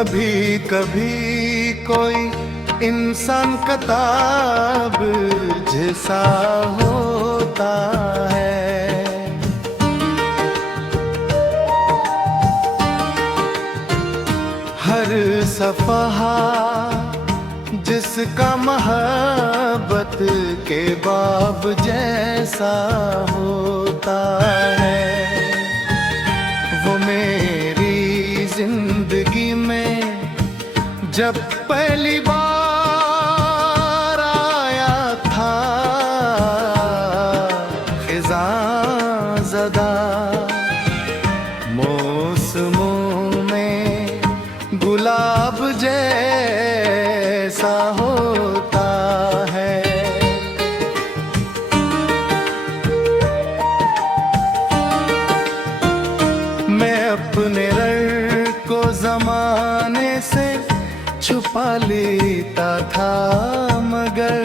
कभी कभी कोई इंसान किताब जैसा होता है, हर सफ़हा जिसका मोहब्बत के बाब जैसा होता है। वो मेरी जिंदगी में जब पहली बार आया था, खिज़ां ज़दा मौसमों में गुलाब जैसा होता है। मैं अपने रर को ज़माने से छुपा लेता था, मगर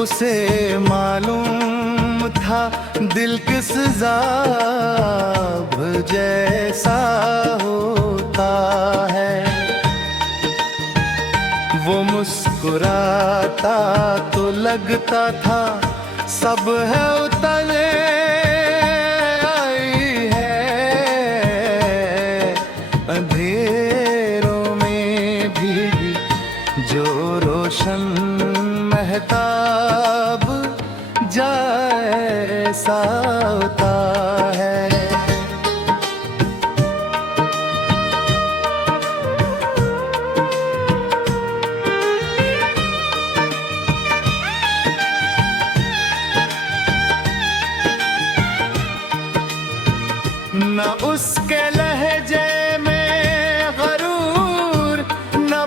उसे मालूम था दिल किस ज़ाब जैसा होता है। वो मुस्कुराता तो लगता था सब है उतरे अंधेरों में भी जो रोशन महताब जैसा होता है। न उसके लहजे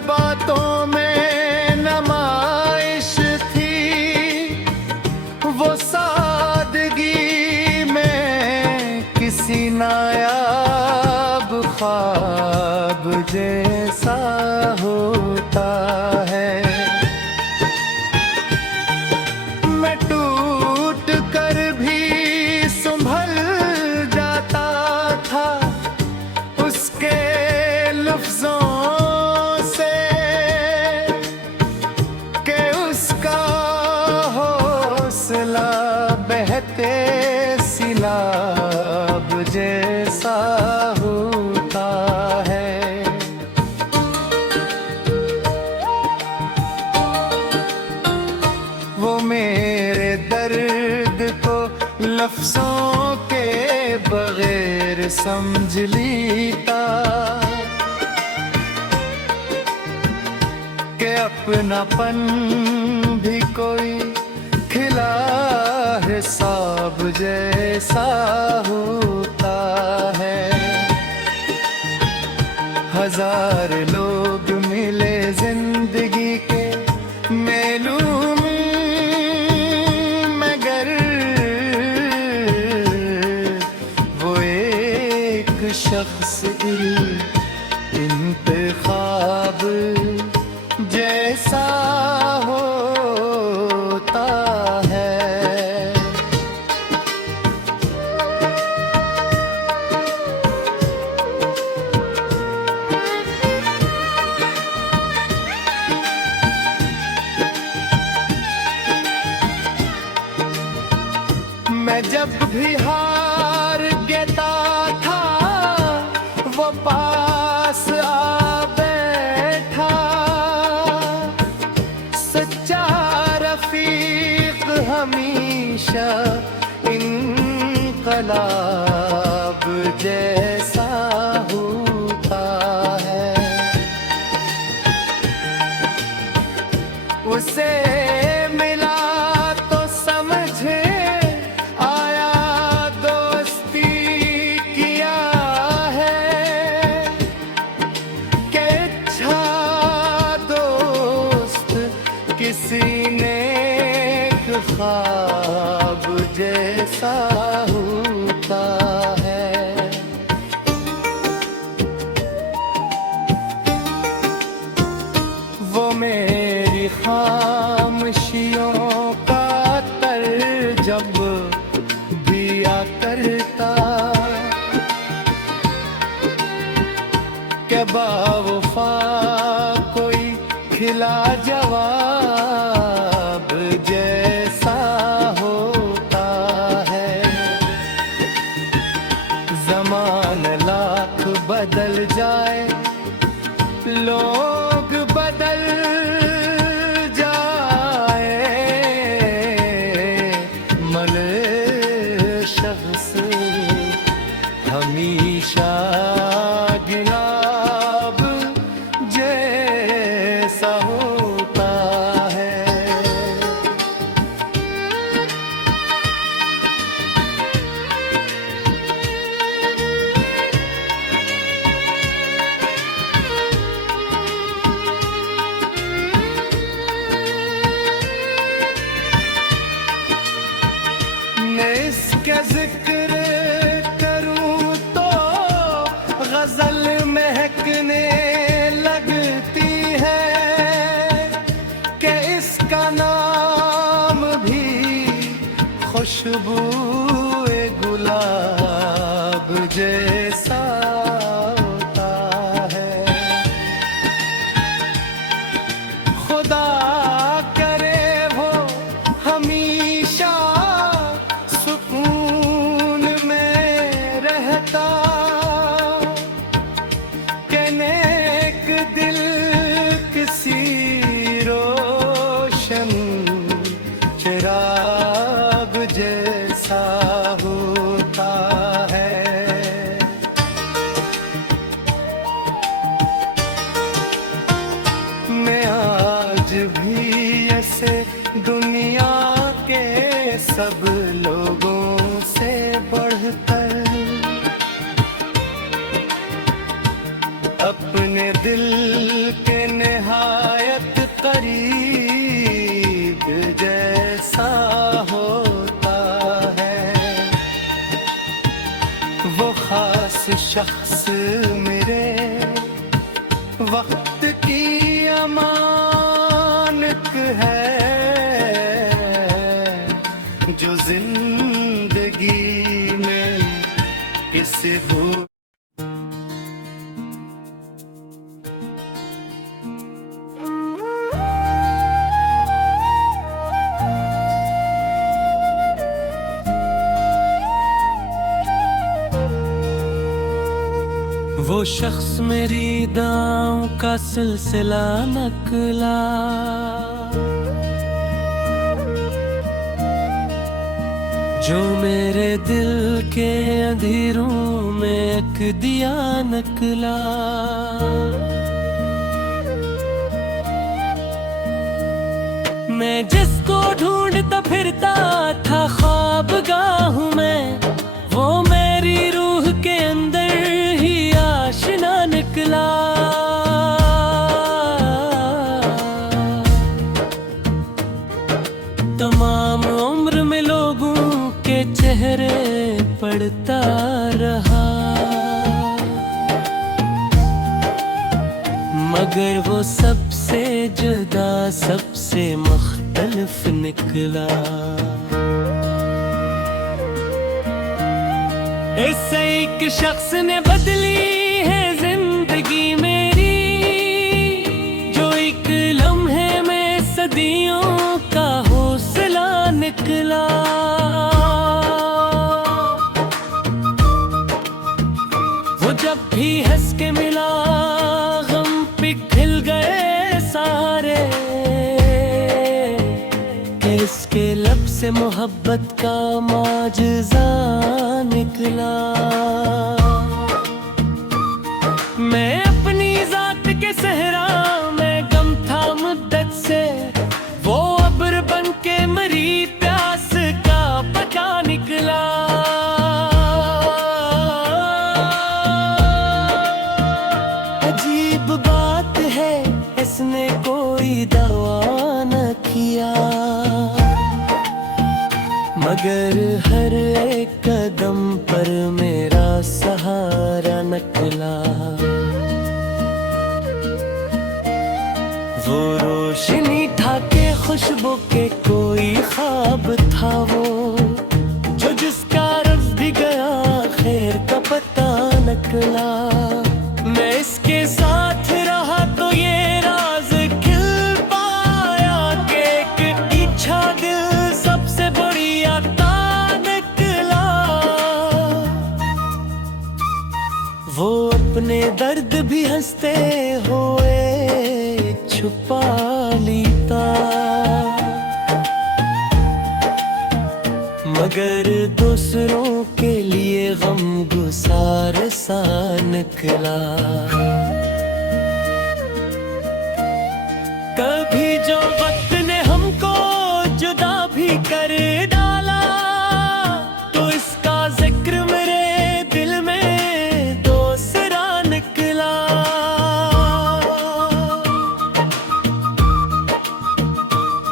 बातों में नुमाइश थी, वो सादगी में किसी नायाब ख्वाब जैसा होता है। मैं टूट कर भी संभल जाता था उसके लफ्ज़ों बहते सिलाब जैसा होता है। वो मेरे दर्द को लफ्ज़ों के बगैर समझ लेता कि अपनापन भी कोई खिला हिसाब जैसा होता है। हजार लोग मिले जिंदगी के मेलूम, मगर वो एक शख्स इंतखाब जैसा होता है। मैं जब भी हार गया था वो पास आवे बावफा कोई खिला जवाब जैसा होता है। ज़मान लाख बदल जाए, लोग बदल जाए, मगर शख्स हमेशा गिलाब जैसा होता है। मैं इसका जिक्र करूं तो गजल महकने लगती है, कि इसका नाम भी खुशबूए गुलाब जैसा होता है। खुदा करे वो हमेशा सुकून में रहता, कि नेक दिल किसी रोशन चिराग जैसा होता है। मैं आज भी ऐसे दुनिया के सब लोगों से बढ़कर अपने दिल के निहायत करीब जैसा होता है। वो खास शख्स मेरे वक्त की अमानत है, जो जिंदगी में किसी भूल वो शख्स मेरी दांव का सिलसिला नकला, जो मेरे दिल के अंधेरों में एक दिया नकला। मैं जिसको ढूंढता फिरता था ख्वाबगाह में, वो मेरी रूह के अंदर ही आशना निकला। तमाम उम्र में लोगों के चेहरे पड़ता रहा, मगर वो सबसे जुदा सबसे मुख्तलिफ निकला। इस एक शख्स ने बदली है जिंदगी मेरी, जो एक लम्हे में सदियों का हौसला निकला। वो जब भी हंस के मिला गम पिघल गए सारे, कि इसके लब से मोहब्बत का माजज़ा निकला। मैं अपनी जात के सहरा में गम था मुद्दत से, वो अब्र बन के मरी प्यास का पता निकला। अजीब बात है इसने कोई दावा न किया, मगर हर एक कदम पर मेरा सहारा निकला। वो रोशनी था के खुशबू के कोई ख्वाब था वो, जो जिसका रब भी गया खैर का पता निकला। मैं इसके साथ वो अपने दर्द भी हंसते हुए छुपा लेता, मगर दूसरों के लिए गम गुसार सा निकला। कभी जो वक्त ने हमको जुदा भी कर डाला, तो इसका जिक्र मेरे दिल में दूसरा निकला।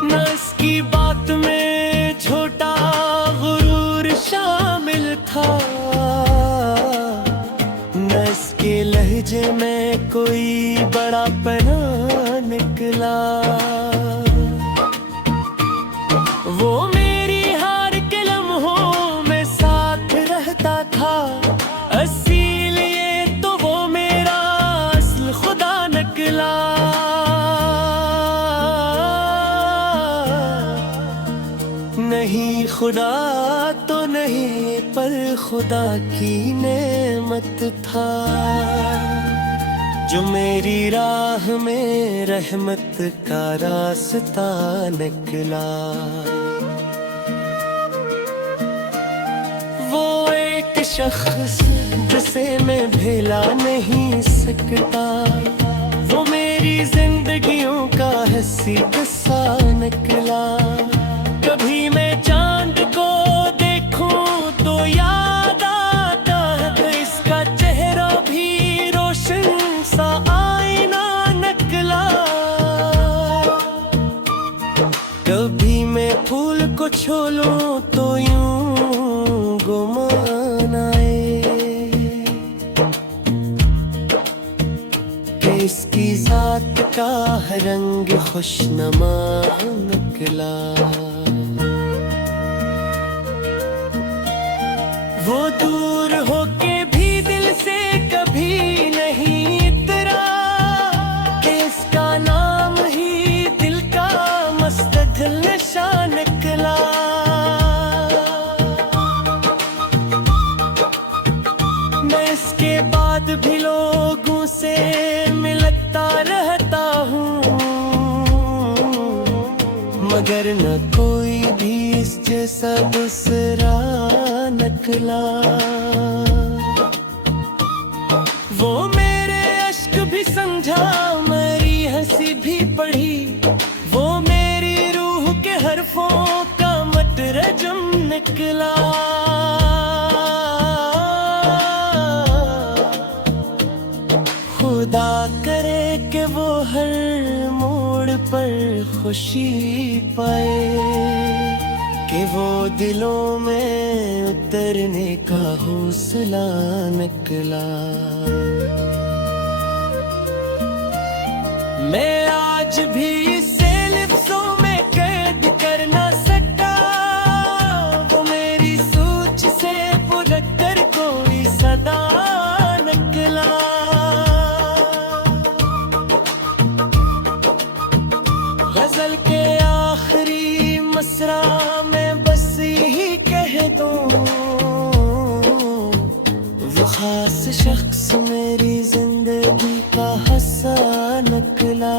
न इसकी बात में छोटा गुरूर शामिल था, न इसके लहजे में कोई बड़ा पना निकला। वो मेरी हार के लम्हों में साथ रहता था, इसीलिए तो वो मेरा असल खुदा निकला। नहीं खुदा तो नहीं, पर खुदा की नेमत था, जो मेरी राह में रहमत का रास्ता निकला। वो एक शख्स जिसे मैं भुला नहीं सकता, वो मेरी जिंदगियों का हंसी किस्सा निकला। कभी मैं चांद को देखूं तो याद आता है, तो इसका चेहरा भी रोशन सा आईना निकला। कभी मैं फूल को छोलूं तो यूं गुमान आए, कि इसकी जात का रंग खुशनुमा निकला। वो दूर होके भी दिल से कभी नहीं इतरा, कि इसका नाम ही दिल का मुस्तदिल निशान निकला। मैं इसके बाद भी लोगों से मिलता रहता हूँ, मगर न कोई भी इस जैसा दूसरा निकला। वो मेरे अश्क भी समझा, मेरी हंसी भी पढ़ी, वो मेरी रूह के हरफों का मतरजम निकला। खुदा करे कि वो हर मोड़ पर खुशी पाए, कि वो दिलों में उतरने का हौसला निकला। मैं आज भी इसे लिफ्ज़ों में कैद कर ना सका, वो मेरी सोच से बुझक कर कोई सदा निकला। गजल के आखिरी मसरा में बस यही कह दूं, वो खास शख्स मेरी जिंदगी का हिस्सा निकला।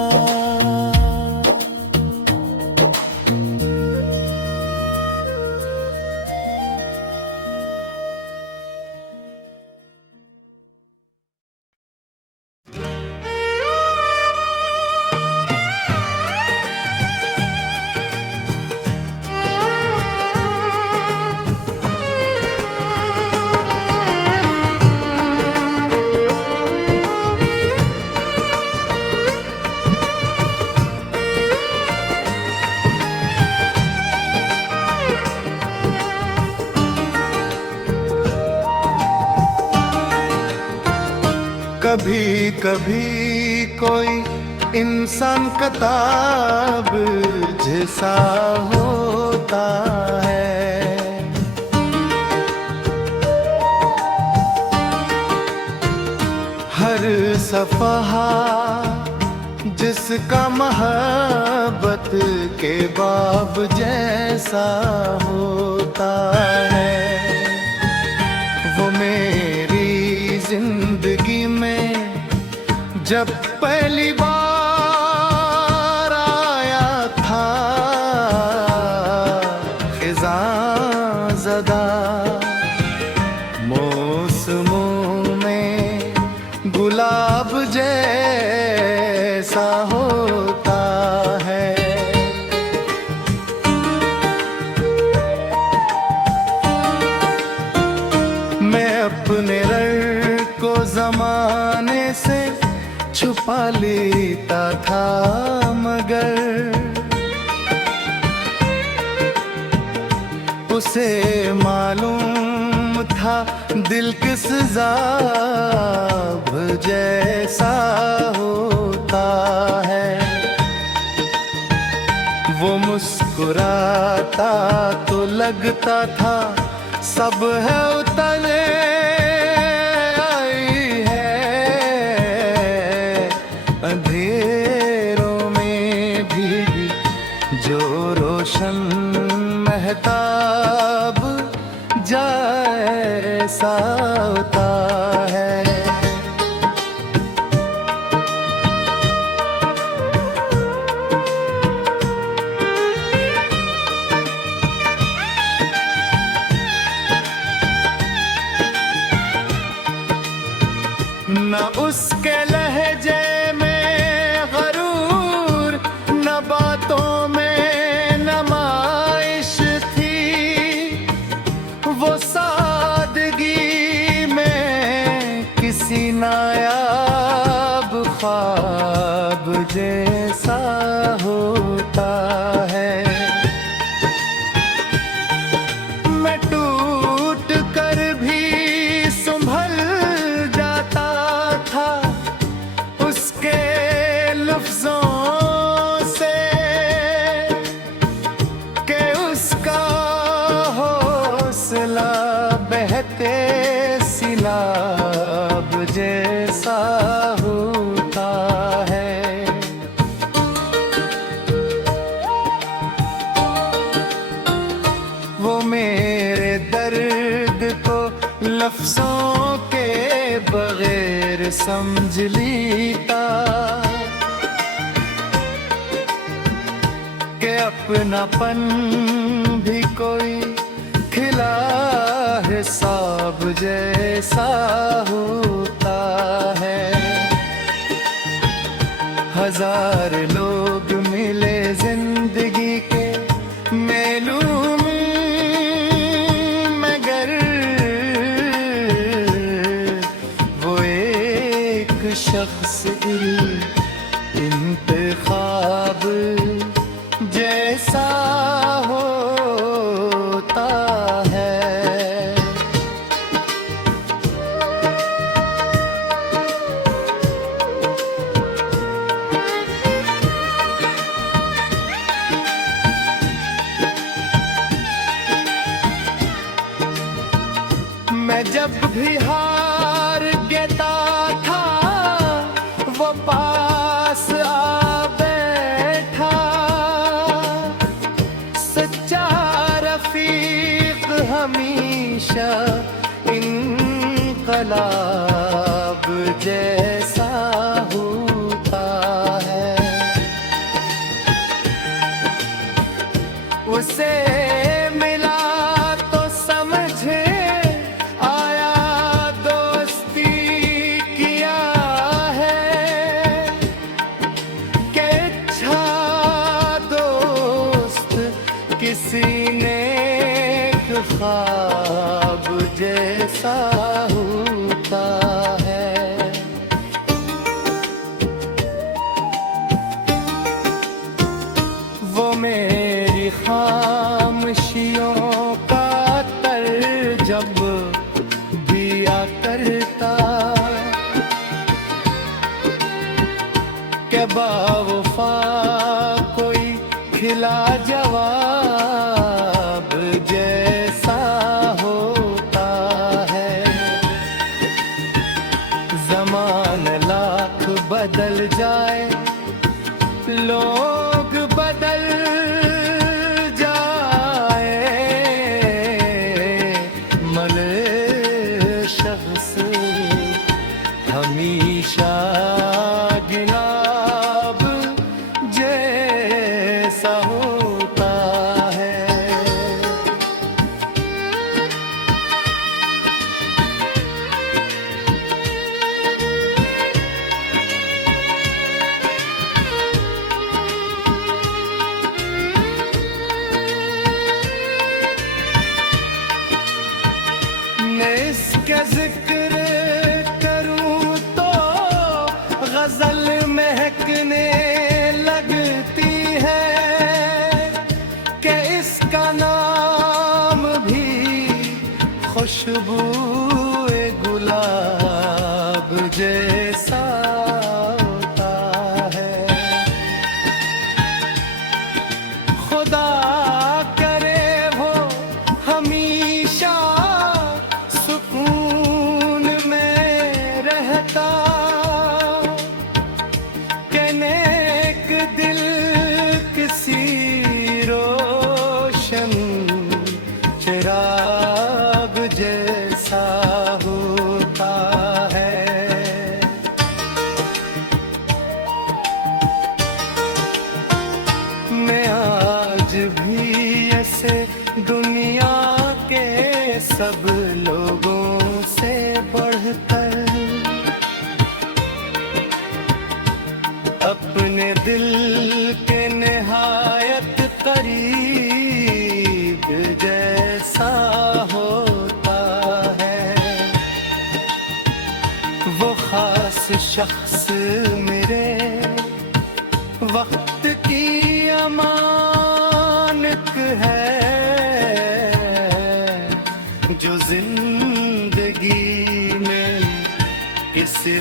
कभी कभी कोई इंसान किताब जैसा होता है, हर सफ़हा जिसका मोहब्बत के बाब जैसा होता है, वो मेरी जिंदगी जब पहली बार आया था खिज़ां ज़दा मौसमों में गुलाब जैसा होता है। मैं अपने रंग को ज़माने से छुपा लेता था, मगर उसे मालूम था दिल किस ज़ाब जैसा होता है। वो मुस्कुराता तो लगता था सब है उतरे अंधेरों में भी जो रोशन महताब जैसा होता है। न उसके लहजे बातों में नुमाइश थी, वो सादगी में किसी नायाब ख्वाब जैसा होता है। मैं टूट कर भी संभल जाता था उसके लफ्ज़ों बहते सिलाब जैसा होता है। वो मेरे दर्द को लफ्ज़ों के बगैर समझ लेता कि अपनापन भी कोई खिला हिसाब जैसा होता है। हजार लोग मिले जिंदगी के मेलू में, मगर वो एक शख्स इंतखाब जैसा होता है। मैं जब भी हार गया था वो पास आ बैठा, सच्चा रफीक हमेशा इनकलाब जैसा होता है। उसे मिला तो समझे आया दोस्ती किया है, कि अच्छा दोस्त किसी ने ख्वाब जैसा होता है। वो मेरी खामोशियों का तर जब दिया करता, के बावफा कोई खिला जवाब जैसा होता है। ज़मान लाख बदल जाए, लोग बदल जाए, मन शख्स हमेशा लगता कि नेक दिल किसी रोशन चिराग जैसा होता है। मैं आज भी ऐसे दुनिया के सब लोगों से बढ़कर अपने दिल के निहायत करीब जैसा होता है। वो खास शख्स मेरे वक्त की अमानत है, जो जिंदगी में किसी